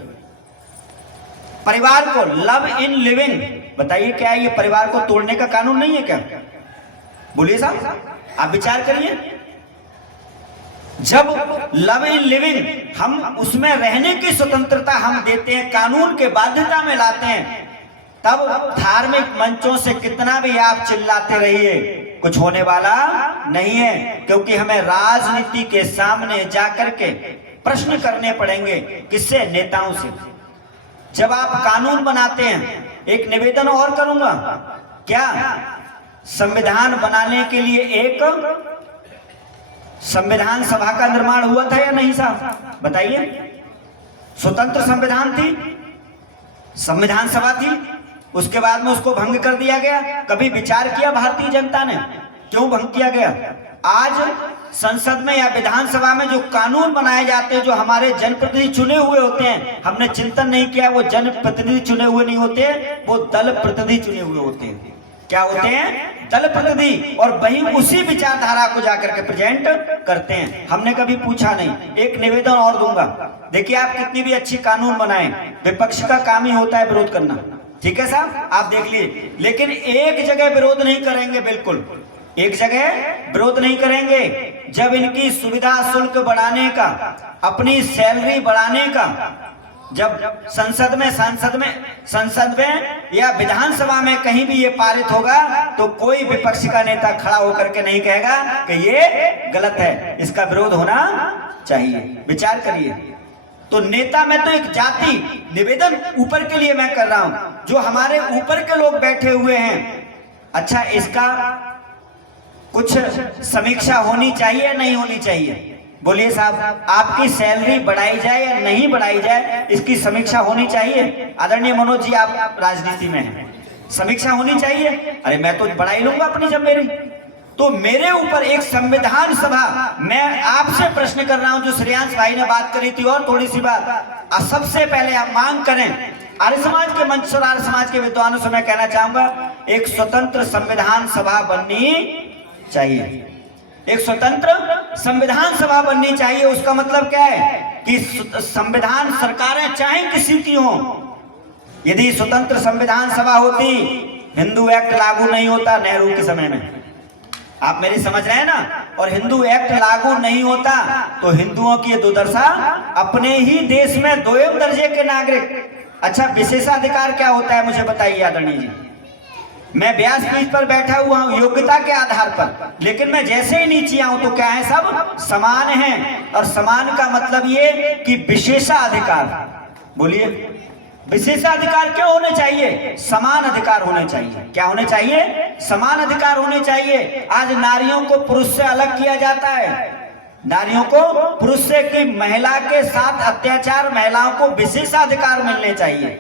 परिवार को लव इन लिविंग, बताइए क्या ये परिवार को तोड़ने का कानून नहीं है क्या? बोलिए साहब, आप विचार करिए। जब लव इन लिविंग हम उसमें रहने की स्वतंत्रता हम देते हैं, कानून के बाध्यता में लाते हैं, तब धार्मिक मंचों से कितना भी आप चिल्लाते रहिए, कुछ होने वाला नहीं है। क्योंकि हमें राजनीति के सामने जाकर के प्रश्न करने पड़ेंगे। किससे? नेताओं से। जब आप कानून बनाते हैं, एक निवेदन और करूंगा, क्या संविधान बनाने के लिए एक संविधान सभा का निर्माण हुआ था या नहीं साहब? बताइए। स्वतंत्र संविधान थी, संविधान सभा थी, उसके बाद में उसको भंग कर दिया गया। कभी विचार किया भारतीय जनता ने क्यों भंग किया गया? आज संसद में या विधानसभा में जो कानून बनाए जाते हैं, जो हमारे जनप्रतिनिधि चुने हुए होते हैं, हमने चिंतन नहीं किया वो जनप्रतिनिधि चुने हुए नहीं होते, वो दल प्रतिनिधि चुने हुए होते हैं। क्या होते हैं? दल प्रतिनिधि। और वही उसी विचारधारा को जाकर के प्रेजेंट करते हैं। हमने कभी पूछा नहीं। एक निवेदन और दूंगा, देखिए आप कितनी भी अच्छी कानून बनाएं, विपक्ष का काम ही होता है विरोध करना, ठीक है साहब, आप देख लिए। लेकिन एक जगह विरोध नहीं करेंगे, बिल्कुल एक जगह विरोध नहीं करेंगे, जब इनकी सुविधा शुल्क बढ़ाने का, अपनी सैलरी बढ़ाने का, जब संसद में या विधानसभा में कहीं भी ये पारित होगा तो कोई विपक्ष का नेता खड़ा होकर के नहीं कहेगा कि ये गलत है, इसका विरोध होना चाहिए। विचार करिए। तो नेता में तो एक जाति निवेदन ऊपर के लिए मैं कर रहा हूं, जो हमारे ऊपर के लोग बैठे हुए हैं, अच्छा इसका कुछ समीक्षा होनी चाहिए या नहीं होनी चाहिए? बोलिए साहब, आपकी सैलरी बढ़ाई जाए या नहीं बढ़ाई जाए, इसकी समीक्षा होनी चाहिए? आदरणीय मनोज जी, आप राजनीति में हैं, समीक्षा होनी चाहिए। अरे मैं तो बढ़ाई लूंगा अपनी जब मेरी, तो मेरे ऊपर एक संविधान सभा, मैं आपसे प्रश्न कर रहा हूं, जो श्रेयांश भाई ने बात करी थी, और थोड़ी सी बात सबसे पहले आप मांग करें। आर्य समाज के मंच और आर्य समाज के विद्वानों से मैं कहना चाहूंगा, एक स्वतंत्र संविधान सभा बननी चाहिए। एक स्वतंत्र संविधान सभा बननी चाहिए। उसका मतलब क्या है कि संविधान सरकारें चाहे किसी की हो, यदि स्वतंत्र संविधान सभा होती, हिंदू एक्ट लागू नहीं होता नेहरू के समय में, आप मेरी समझ रहे हैं ना, और हिंदू एक्ट लागू नहीं होता तो हिंदुओं की दुर्दशा, अपने ही देश में दोयम दर्जे के नागरिक। अच्छा विशेषाधिकार क्या होता है मुझे बताइए आदरणीय जी? मैं व्यासपीठ पर बैठा हुआ हूं योग्यता के आधार पर, लेकिन मैं जैसे ही नीचे आऊं तो क्या है, सब समान हैं। और समान का मतलब ये कि विशेषाधिकार, बोलिए विशेषाधिकार क्यों होने चाहिए? समान अधिकार होने चाहिए। क्या होने चाहिए? समान अधिकार होने चाहिए। आज नारियों को पुरुष से अलग किया जाता है, नारियों को पुरुष से, कि महिला के साथ अत्याचार, महिलाओं को विशेषाधिकार मिलने चाहिए।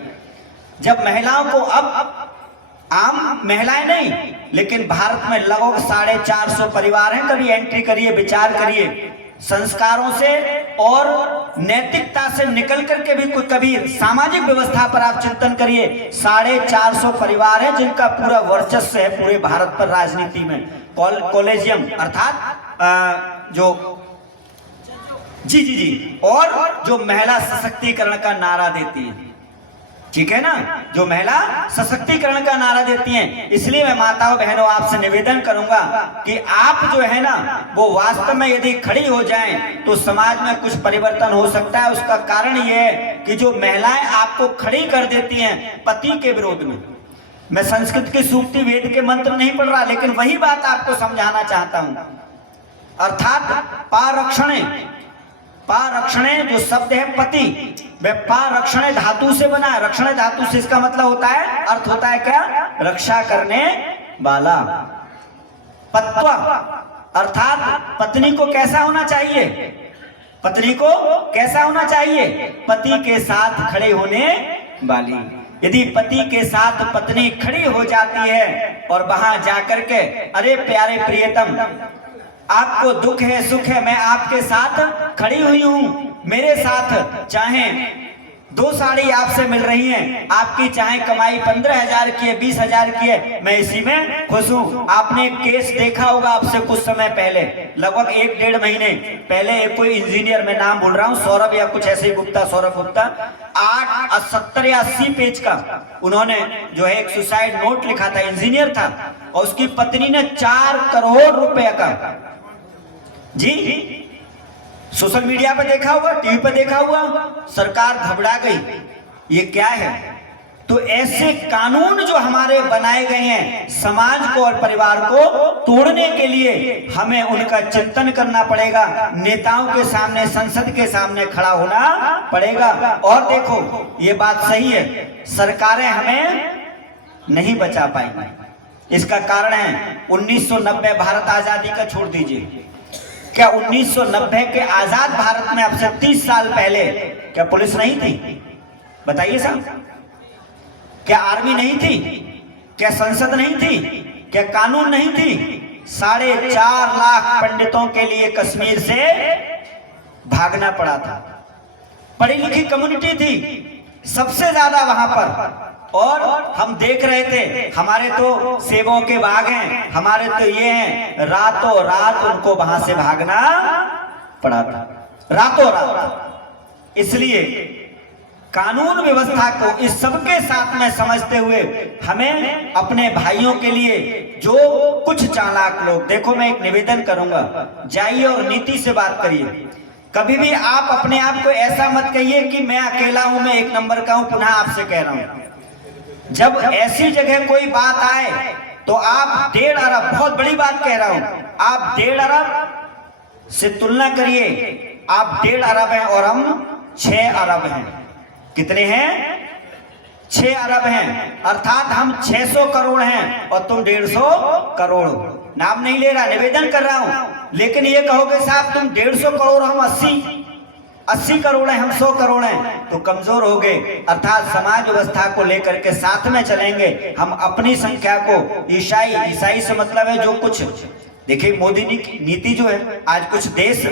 जब महिलाओं को, अब आम महिलाएं नहीं, लेकिन भारत में लगभग 450 परिवार हैं। कभी एंट्री करिए, विचार करिए, संस्कारों से और नैतिकता से निकल करके भी कभी सामाजिक व्यवस्था पर आप चिंतन करिए। 450 परिवार हैं जिनका पूरा वर्चस्व है पूरे भारत पर राजनीति में। कॉलेजियम अर्थात जो जी और जो महिला सशक्तिकरण का नारा देती है, ठीक है ना, जो महिला सशक्तिकरण का नारा देती हैं। इसलिए मैं माताओं बहनों आपसे निवेदन करूंगा कि आप जो है ना वो वास्तव में यदि खड़ी हो जाएं तो समाज में कुछ परिवर्तन हो सकता है। उसका कारण यह है कि जो महिलाएं आपको खड़ी कर देती हैं पति के विरोध में। मैं संस्कृत की सूक्ति, वेद के मंत्र नहीं पढ़ रहा, लेकिन वही बात आपको समझाना चाहता हूं। अर्थात पारक्षणे, पारक्षणे जो शब्द है पति, वह पारक्षणे धातु से बना है। रक्षण धातु से, इसका मतलब होता है, अर्थ होता है क्या? रक्षा करने वाला। पत्वा अर्थात पत्नी को कैसा होना चाहिए? पत्नी को कैसा होना चाहिए? पति के साथ खड़े होने वाली। यदि पति के साथ पत्नी खड़ी हो जाती है और वहां जाकर के, अरे प्यारे प्रियतम, आपको दुख है सुख है, मैं आपके साथ खड़ी हुई हूं, मेरे साथ चाहे 2 साड़ी आपसे मिल रही हैं, आपकी चाहे कमाई 15,000 की है, 20,000 की है, मैं इसी में खुश हूं। आपने एक केस देखा होगा आपसे कुछ समय पहले, लगभग 1-1.5 महीने पहले, एक कोई इंजीनियर, मैं नाम भूल रहा हूं, सौरभ या कुछ ऐसे गुप्ता, सौरभ गुप्ता, 70 या 80 पेज का उन्होंने जो है एक सुसाइड नोट लिखा था। इंजीनियर था और उसकी पत्नी ने 4 करोड़ रुपए का, जी सोशल मीडिया पे देखा होगा, टीवी पे देखा हुआ, सरकार घबरा गई, ये क्या है? तो ऐसे कानून जो हमारे बनाए गए हैं समाज को और परिवार को तोड़ने के लिए, हमें उनका चिंतन करना पड़ेगा। नेताओं के सामने, संसद के सामने खड़ा होना पड़ेगा। और देखो ये बात सही है, सरकारें हमें नहीं बचा पाई। इसका कारण है 1990 भारत आजादी का छोड़ दीजिए, क्या 1990 के आजाद भारत में अब से 30 साल पहले क्या पुलिस नहीं थी? बताइए साहब, क्या आर्मी नहीं थी? क्या संसद नहीं थी? क्या कानून नहीं थी? 4.5 लाख पंडितों के लिए कश्मीर से भागना पड़ा था। पढ़ी लिखी कम्युनिटी थी सबसे ज्यादा वहां पर, और हम देख रहे थे, हमारे तो सेवों के बाग हैं, हमारे तो ये हैं, रातों रात उनको वहां से भागना पड़ा था, रातों रात। इसलिए कानून व्यवस्था को इस सबके साथ में समझते हुए हमें अपने भाइयों के लिए, जो कुछ चालाक लोग, देखो मैं एक निवेदन करूंगा, जाइए और नीति से बात करिए। कभी भी आप अपने आप को ऐसा मत कहिए कि मैं अकेला हूं, मैं 1 नंबर का हूं। पुनः आपसे कह रहा हूं, जब ऐसी जगह कोई बात आए तो आप 1.5 अरब, बहुत बड़ी बात कह रहा हूं, आप 1.5 अरब से तुलना करिए। आप 1.5 अरब हैं और हम 6 अरब हैं। कितने हैं? 6 अरब हैं, अर्थात हम 600 करोड़ हैं और तुम 150 करोड़। नाम नहीं ले रहा, निवेदन कर रहा हूं। लेकिन ये कहोगे साहब तुम 150 करोड़, हम 80 करोड़ हैं, हम 100 करोड़ हैं, तो कमजोर हो गए। अर्थात समाज व्यवस्था को लेकर के साथ में चलेंगे। हम अपनी संख्या को, ईसाई से मतलब है जो कुछ, देखिए मोदी की नीति जो है, आज कुछ देश,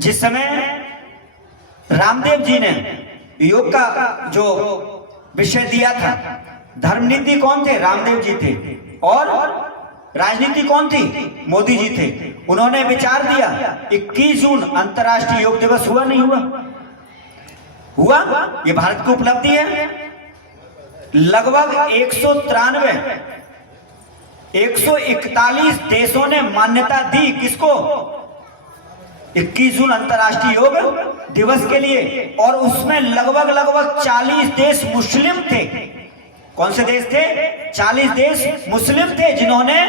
जिस समय रामदेव जी ने योग का जो विषय दिया था, धर्म नीति कौन थे? रामदेव जी थे। और राजनीति कौन थी? मोदी जी थे। उन्होंने विचार दिया 21 जून अंतर्राष्ट्रीय योग दिवस हुआ, नहीं हुआ? हुआ। ये भारत की उपलब्धि है। लगभग 141 देशों ने मान्यता दी, किसको? 21 जून अंतर्राष्ट्रीय योग दिवस के लिए। और उसमें लगभग 40 देश मुस्लिम थे। कौन से देश थे? 40 देश मुस्लिम थे जिन्होंने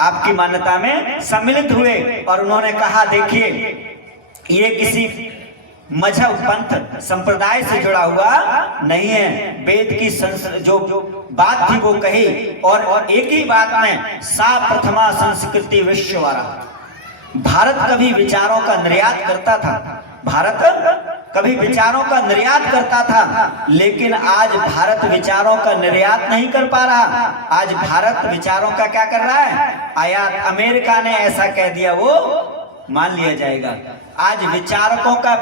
आपकी मान्यता में सम्मिलित हुए और उन्होंने कहा देखिए ये किसी मजहब पंथ संप्रदाय से जुड़ा हुआ नहीं है, वेद की जो बात थी वो कही और एक ही बात में सा प्रथमा संस्कृति विश्ववारा। भारत कभी विचारों का निर्यात करता था, भारत कभी विचारों का निर्यात करता था, लेकिन आज भारत विचारों का निर्यात नहीं कर पा रहा। आज भारत विचारों का क्या कर रहा है? आयात। अमेरिका ने ऐसा कह दिया वो मान लिया जाएगा। आज विचारकों का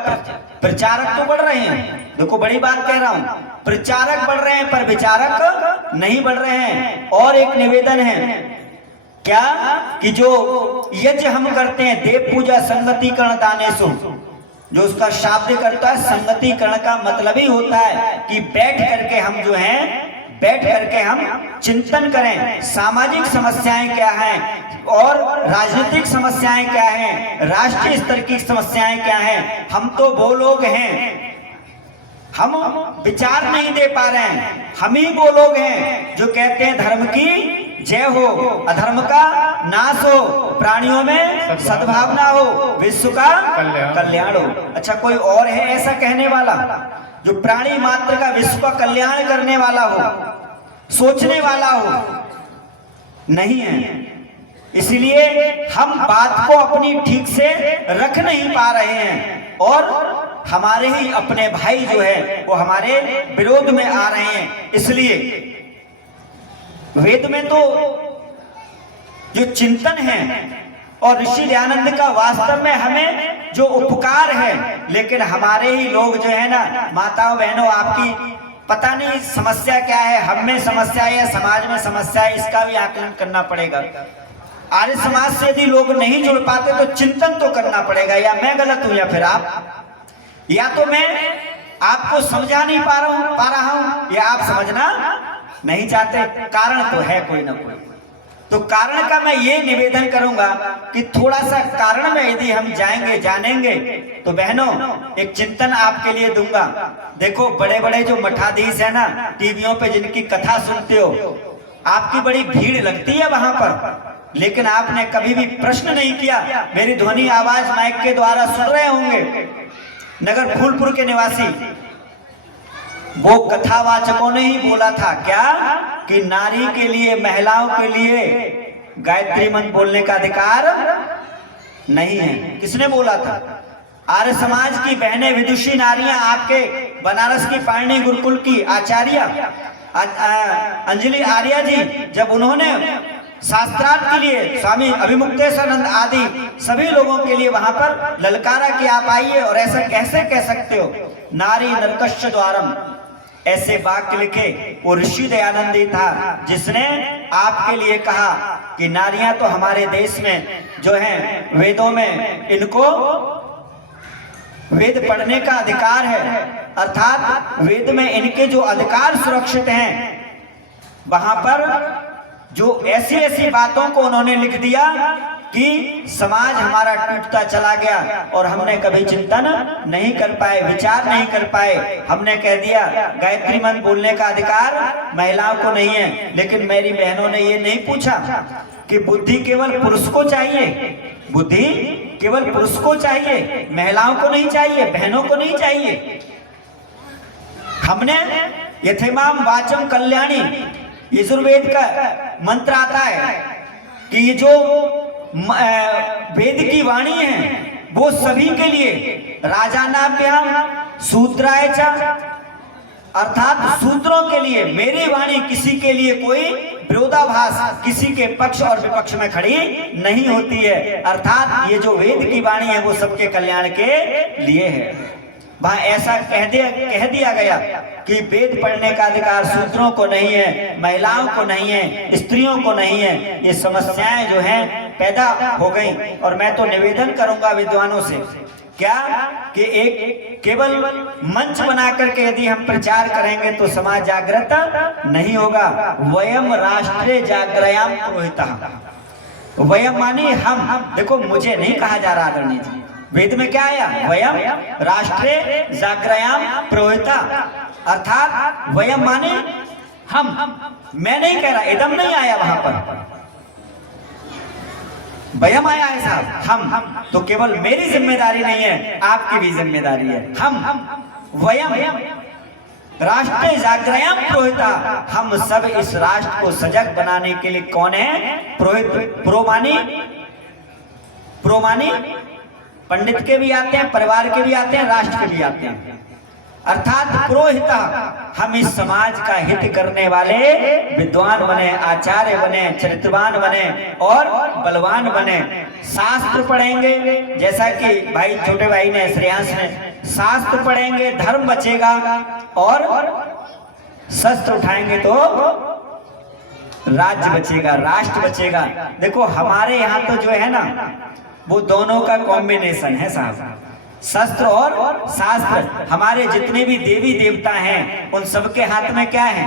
प्रचारक तो बढ़ रहे हैं, देखो बड़ी बात कह रहा हूं, प्रचारक बढ़ रहे हैं पर विचारक नहीं बढ़ रहे हैं। और एक निवेदन है क्या कि जो यज्ञ हम करते हैं देव पूजा संगतिकरण दानेशु, जो उसका शाब्दिक अर्थ है संगतिकरण का मतलब ही होता है कि बैठ करके हम जो हैं बैठ करके हम चिंतन करें, सामाजिक समस्याएं क्या हैं और राजनीतिक समस्याएं क्या हैं, राष्ट्रीय स्तर की समस्याएं क्या हैं। हम तो वो लोग हैं, हम विचार नहीं दे पा रहे हैं, हम ही वो लोग हैं जो कहते हैं धर्म की जय हो, अधर्म का नाश हो, प्राणियों में सद्भावना हो, विश्व का कल्याण हो। अच्छा कोई और है ऐसा कहने वाला जो प्राणी मात्र का विश्व का कल्याण करने वाला हो, सोचने वाला हो? नहीं है। इसलिए हम बात को अपनी ठीक से रख नहीं पा रहे हैं और हमारे ही अपने भाई जो है वो हमारे विरोध में आ रहे हैं। इसलिए वेद में तो जो चिंतन है और ऋषि दयानंद का वास्तव में हमें जो उपकार है, लेकिन हमारे ही लोग जो है ना, माताओं बहनों, आपकी पता नहीं समस्या क्या है, हम में समस्या है या समाज में समस्या है, इसका भी आकलन करना पड़ेगा। आर्य समाज से यदि लोग नहीं जुड़ पाते तो चिंतन तो करना पड़ेगा, या मैं गलत हूं या फिर आप, या तो मैं आपको समझा नहीं पा रहा हूं या आप समझना नहीं चाहते। कारण तो है कोई ना कोई, तो कारण का मैं ये निवेदन करूंगा कि थोड़ा सा कारण में यदि हम जानेंगे तो बहनों एक चिंतन आपके लिए दूंगा। देखो बड़े बड़े जो मठाधीश है ना, टीवियों पे जिनकी कथा सुनते हो, आपकी बड़ी भीड़ लगती है वहां पर, लेकिन आपने कभी भी प्रश्न नहीं किया। मेरी ध्वनि आवाज माइक के द्वारा सुन रहे होंगे नगर फूलपुर के निवासी, वो कथावाचकों ने ही बोला था क्या कि नारी के लिए, महिलाओं के लिए गायत्री मंत्र बोलने का अधिकार नहीं है। किसने बोला था? आर्य समाज की बहनें, विदुषी नारियां, आपके बनारस की पाणिनि गुरुकुल की आचार्य अंजलि आर्या जी, जब उन्होंने शास्त्रार्थ के लिए स्वामी अभिमुक्तेश्वरानंद आदि सभी लोगों के लिए वहां पर ललकारा कि आप आइए, और ऐसा कैसे कह सकते हो, नारी नरकस्य द्वारम, ऐसे वाक्य लिखे वो ऋषि दयानंद ही था जिसने आपके लिए कहा कि नारियां तो हमारे देश में जो हैं वेदों में इनको वेद पढ़ने का अधिकार है, अर्थात वेद में इनके जो अधिकार सुरक्षित हैं, वहां पर जो ऐसी ऐसी बातों को उन्होंने लिख दिया कि समाज हमारा टूटता चला गया और हमने कभी चिंतन नहीं कर पाए, विचार नहीं कर पाए। हमने कह दिया गायत्री मंत्र बोलने का अधिकार महिलाओं को नहीं है, लेकिन मेरी बहनों ने ये नहीं पूछा कि बुद्धि केवल पुरुष को चाहिए, बुद्धि केवल पुरुष को चाहिए, महिलाओं को नहीं चाहिए, बहनों को नहीं चाहिए। हमने यथेमाम वाचम कल्याणी, यजुर्वेद का मंत्र आता है कि ये जो वेद की वाणी है वो सभी के लिए, राजानाभ्याम शूद्राय च, अर्थात शूद्रों के लिए मेरी वाणी किसी के लिए कोई विरोधाभास, किसी के पक्ष और विपक्ष में खड़ी नहीं होती है। अर्थात ये जो वेद की वाणी है वो सबके कल्याण के लिए है। वहां ऐसा कह दिया गया कि वेद पढ़ने का अधिकार शूद्रों को नहीं है, महिलाओं को नहीं है, स्त्रियों को नहीं है। ये समस्याएं जो हैं पैदा हो गई, और मैं तो निवेदन करूंगा विद्वानों से क्या कि एक केवल मंच बना करके यदि हम प्रचार करेंगे तो समाज जागृत नहीं होगा। वयम राष्ट्रे जागरयाम पुरोहितः, वयम मानी हम, देखो मुझे नहीं कहा जा रहा आदरणीय जी, वेद में क्या आया? वयम राष्ट्रे जागरयाम पुरोहिता, अर्थात वयम माने हम, मैं नहीं कह रहा, इदम नहीं आया वहां पर, वयम आया है साहब, हम। तो केवल मेरी जिम्मेदारी नहीं है, आपकी भी जिम्मेदारी है। हम वयम राष्ट्र जागृयम प्रोहिता, हम सब इस राष्ट्र को सजग बनाने के लिए कौन है? पुरोहित। प्रोमानी, प्रोमानी पंडित के भी आते हैं, परिवार के भी आते हैं, राष्ट्र के भी आते हैं। अर्थात पुरोहिता, हम इस समाज का हित करने वाले विद्वान बने, आचार्य बने, चरित्रवान बने और बलवान बने। शास्त्र पढ़ेंगे, जैसा कि भाई छोटे भाई ने, श्रेयांश ने, शास्त्र पढ़ेंगे, धर्म बचेगा, और शस्त्र उठाएंगे तो राज्य बचेगा, राष्ट्र बचेगा। देखो हमारे यहाँ तो जो है ना, वो दोनों का कॉम्बिनेशन है साहब, शस्त्र और शास्त्र। हमारे जितने भी देवी देवता हैं, उन सबके हाथ में क्या है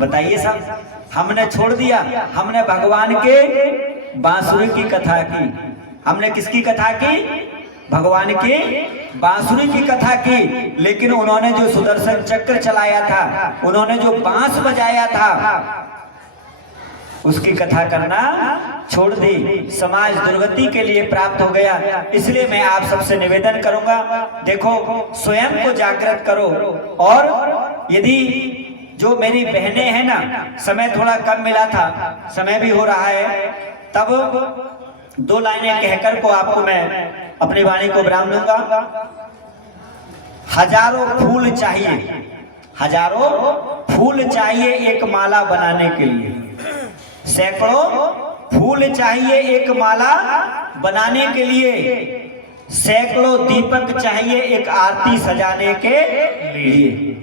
बताइए साहब? हमने छोड़ दिया, हमने भगवान के बांसुरी की कथा की। हमने किसकी कथा की? भगवान की बांसुरी की कथा की। लेकिन उन्होंने जो सुदर्शन चक्र चलाया था, उन्होंने जो बांस बजाया था, उसकी कथा करना छोड़ दी। समाज दुर्गति के लिए प्राप्त हो गया। इसलिए मैं आप सबसे निवेदन करूंगा, देखो स्वयं को जागृत करो। और यदि जो मेरी बहनें हैं ना, समय थोड़ा कम मिला था, समय भी हो रहा है, तब 2 लाइनें कहकर को आपको मैं अपनी वाणी को विराम दूंगा। हजारों फूल चाहिए, हजारों फूल चाहिए एक माला बनाने के लिए, सैकड़ों फूल चाहिए एक माला बनाने के लिए, सैकड़ों दीपक चाहिए एक आरती सजाने के लिए।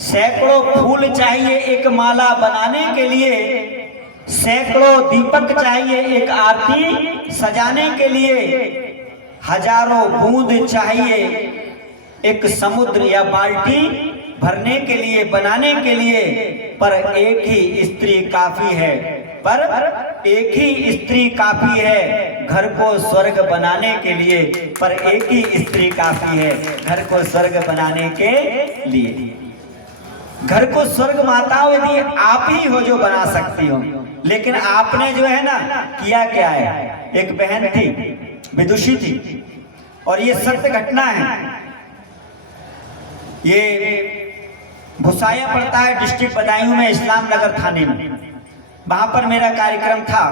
सैकड़ों फूल चाहिए एक माला बनाने के लिए, सैकड़ों दीपक चाहिए एक आरती सजाने के लिए, हजारों बूंद चाहिए एक समुद्र या बाल्टी भरने के लिए, बनाने के लिए। पर एक ही स्त्री काफी है, पर एक ही स्त्री काफी है घर को स्वर्ग बनाने के लिए। पर एक ही स्त्री काफी है घर को स्वर्ग बनाने के लिए। घर को स्वर्ग माताओं यदि आप ही हो जो बना सकती हो, लेकिन आपने जो है ना किया क्या है? एक बहन थी, विदुषी थी, और ये सत्य घटना है। ये भुसाया पड़ता है डिस्ट्रिक्ट बदायूं में, इस्लाम नगर थाने में। वहां पर मेरा कार्यक्रम था,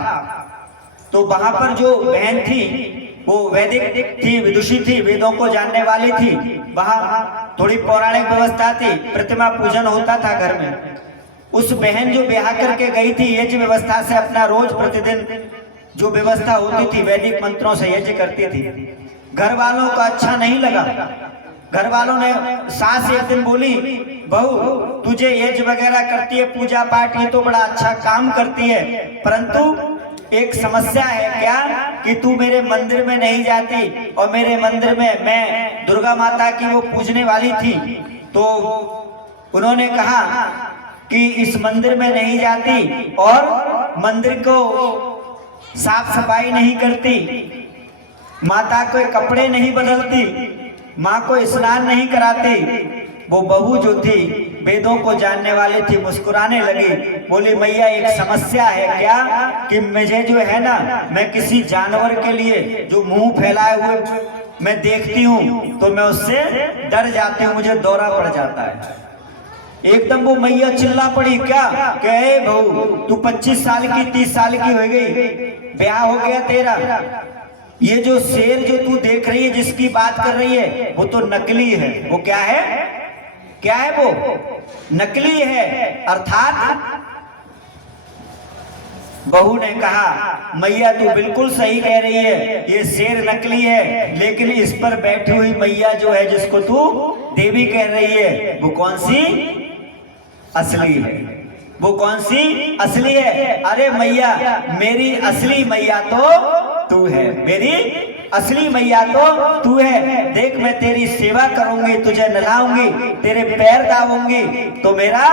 तो वहां पर जो बहन थी वो वैदिक थी, विदुषी थी, वेदों को जानने वाली थी। वहां थोड़ी पौराणिक व्यवस्था थी, प्रतिमा पूजन होता था घर में। उस बहन जो ब्याह करके गई थी, यज्ञ व्यवस्था से अपना रोज प्रतिदिन जो व्यवस्था होती थी, वैदिक मंत्रों से यज्ञ करती थी। घर वालों को अच्छा नहीं लगा। घर वालों ने, सास एक दिन बोली, बहू तुझे यज्ञ वगैरह करती है, पूजा पाठ, ये तो बड़ा अच्छा काम करती है, परंतु एक समस्या है क्या कि तू मेरे मंदिर में नहीं जाती। और मेरे मंदिर में, मैं दुर्गा माता की वो पूजने वाली थी, तो उन्होंने कहा कि इस मंदिर में नहीं जाती और मंदिर को साफ सफाई नहीं करती, माता को कपड़े नहीं बदलती, माँ को स्नान नहीं कराती। वो बहू जो थी, वेदों को जानने वाली थी, मुस्कुराने लगी, बोली मैया एक समस्या है क्या कि मुझे जो है ना, मैं किसी जानवर के लिए जो मुंह फैलाए हुए मैं देखती हूँ तो मैं उससे डर जाती हूँ, मुझे दौरा पड़ जाता है। एकदम वो मैया चिल्ला पड़ी, क्या कहे बहू तू 25 साल की 30 साल की हो गई, ब्याह हो गया तेरा, ये जो शेर जो तू देख रही है, जिसकी बात कर रही है, वो तो नकली है। वो क्या है? क्या है? वो नकली है। अर्थात बहू ने कहा मैया तू बिल्कुल सही कह रही है, ये शेर नकली है, लेकिन इस पर बैठी हुई मैया जो है, जिसको तू देवी कह रही है, वो कौन सी असली है? वो कौन सी असली है? अरे मैया, मेरी असली मैया तो तू है, मेरी असली मैया तो तू है। देख मैं तेरी सेवा करूंगी, तुझे नहलाऊंगी, तेरे पैर दाबूंगी तो मेरा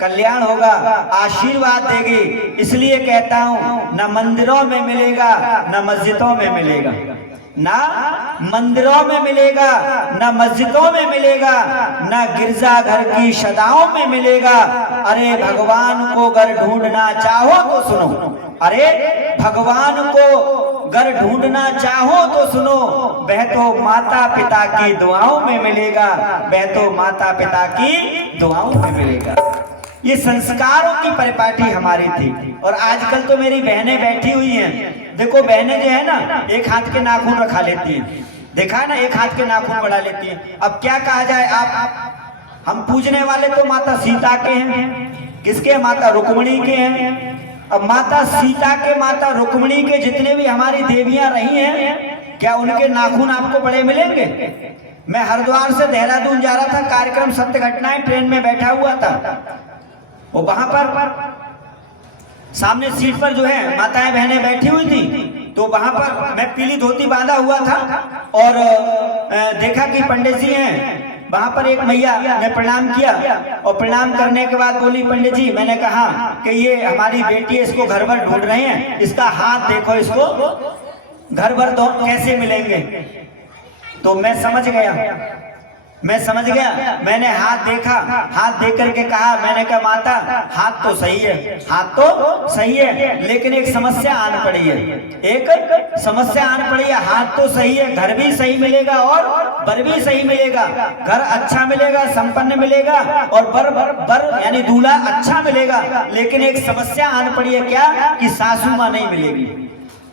कल्याण होगा, आशीर्वाद देगी। इसलिए कहता हूं, न मंदिरों में मिलेगा न मस्जिदों में मिलेगा। ना मंदिरों में मिलेगा, ना मस्जिदों में मिलेगा, ना गिरजाघर की सदाओं में मिलेगा। अरे भगवान को अगर ढूंढना चाहो तो सुनो, अरे भगवान को अगर ढूंढना चाहो तो सुनो, वह तो माता पिता की दुआओं में मिलेगा, वह तो माता पिता की दुआओं में मिलेगा। ये संस्कारों की परिपाटी हमारी थी। और आजकल तो मेरी बहनें बैठी हुई हैं, देखो बहनें जो है ना, एक हाथ के नाखून रखा लेती हैं, देखा है ना, एक हाथ के नाखून बढ़ा लेती हैं। अब क्या कहा जाए, आप हम पूजने वाले तो माता सीता के हैं, किसके, माता रुक्मिणी के हैं। अब माता सीता के, माता रुक्मिणी के जितने भी हमारी देवियां रही हैं, क्या उनके नाखून आपको बड़े मिलेंगे? मैं हरिद्वार से देहरादून जा रहा था, कार्यक्रम सत्य घटनाएं, ट्रेन में बैठा हुआ था, वो वहां पर सामने सीट पर जो है माताएं बहनें बैठी हुई थी, तो वहां पर मैं पीली धोती बांधा हुआ था और देखा कि पंडित जी हैं। वहां पर एक मैया ने प्रणाम किया और प्रणाम करने के बाद बोली, पंडित जी, मैंने कहा कि ये हमारी बेटी है, इसको घर भर ढूंढ रहे हैं, इसका हाथ देखो, इसको घर भर दो कैसे मिलेंगे। तो मैं समझ गया, मैंने हाथ देखा, हाथ देख करके कहा, मैंने कहा माता हाथ तो सही है, हाथ तो सही है, लेकिन एक समस्या आन पड़ी है, एक समस्या आन पड़ी है। हाथ तो सही है, घर भी सही मिलेगा और बर भी सही मिलेगा, घर अच्छा मिलेगा, संपन्न मिलेगा और बर यानी दूल्हा अच्छा मिलेगा, लेकिन एक समस्या आन पड़ी है, क्या कि सासू माँ नहीं मिलेगी,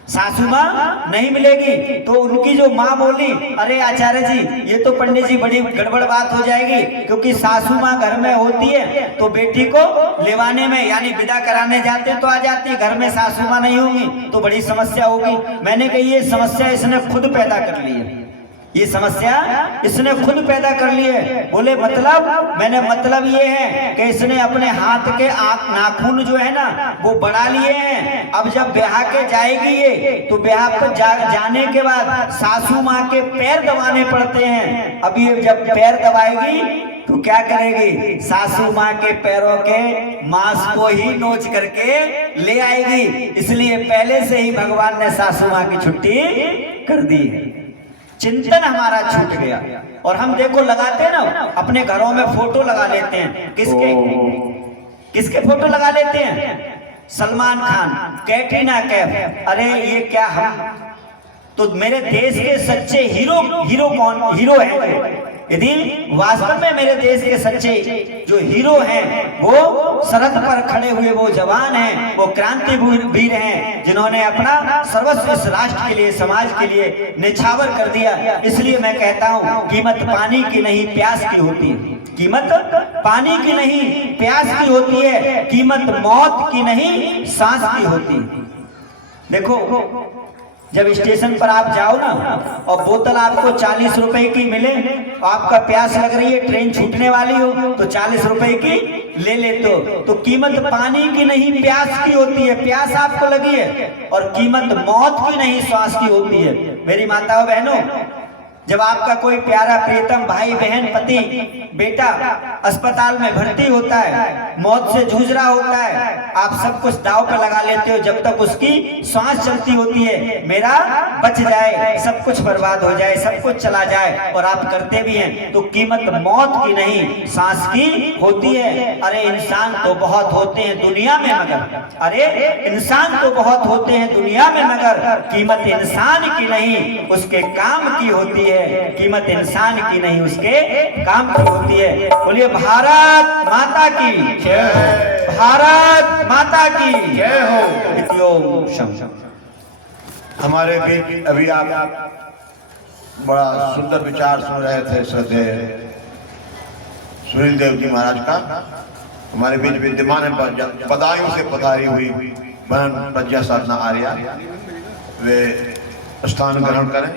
सासू माँ नहीं मिलेगी। तो उनकी जो माँ बोली, अरे आचार्य जी, ये तो पंडित जी बड़ी गड़बड़ बात हो जाएगी, क्योंकि सासू माँ घर में होती है तो बेटी को लेवाने में यानी विदा कराने जाते तो आ जाती, घर में सासू माँ नहीं होगी तो बड़ी समस्या होगी। मैंने कही ये समस्या इसने खुद पैदा कर ली है, ये समस्या इसने खुद पैदा कर ली है। बोले मतलब, मैंने मतलब ये है कि इसने अपने हाथ के नाखून जो है ना वो बढ़ा लिए हैं। अब जब ब्याह के जाएगी ये, तो ब्याह पर जाने के बाद सासू माँ के पैर दबाने पड़ते हैं। अब ये जब पैर दबाएगी तो क्या करेगी, सासू माँ के पैरों के मांस को ही नोच करके ले आएगी। इसलिए पहले से ही भगवान ने सासू माँ की छुट्टी कर दी है। चिंतन हमारा छूट गया। और हम देखो लगाते हैं ना, अपने घरों में फोटो लगा लेते हैं, किसके फोटो लगा लेते हैं, सलमान खान, कैटरीना कैफ। अरे ये क्या, हम तो मेरे देश के सच्चे हीरो कौन, हीरो है। यदि वास्तव में मेरे देश के सच्चे जो हीरो हैं वो सरहद पर खड़े हुए वो जवान हैं, वो क्रांति वीर हैं, जिन्होंने अपना सर्वस्व इस राष्ट्र के लिए, समाज के लिए निछावर कर दिया। इसलिए मैं कहता हूँ, कीमत पानी की नहीं प्यास की होती है, कीमत पानी की नहीं प्यास की होती है, कीमत मौत की नहीं सांस की होती है। देखो जब स्टेशन पर आप जाओ ना और बोतल आपको 40 रुपए की मिले, आपका प्यास लग रही है, ट्रेन छूटने वाली हो, तो 40 रुपए की ले लेते हो। तो कीमत पानी की नहीं प्यास की होती है, प्यास आपको लगी है, और कीमत मौत की नहीं श्वास की होती है। मेरी माताओं बहनों, जब आपका कोई प्यारा प्रियतम भाई बहन पति बेटा अस्पताल में भर्ती होता है, मौत से जूझ रहा होता है, आप सब कुछ दांव पर लगा लेते हो जब तक उसकी सांस चलती होती है, मेरा बच जाए, सब कुछ बर्बाद हो जाए, सब कुछ चला जाए, और आप करते भी हैं। तो कीमत मौत की नहीं सांस की होती है। अरे इंसान तो बहुत होते हैं दुनिया में मगर, अरे इंसान तो बहुत होते हैं दुनिया में मगर कीमत इंसान की नहीं उसके काम की होती है, कीमत इंसान की नहीं उसके काम की होती है। बोलिए भारत माता की जय, भारत माता की जय हो। हमारे बीच अभी आप बड़ा सुंदर विचार सुन रहे थे श्रद्धेय सुनील देव जी महाराज का। हमारे बीच विद्यमान है बदायूं से पधारी हुई बहन प्रज्ञा साधना आर्या, वे स्थान ग्रहण करें।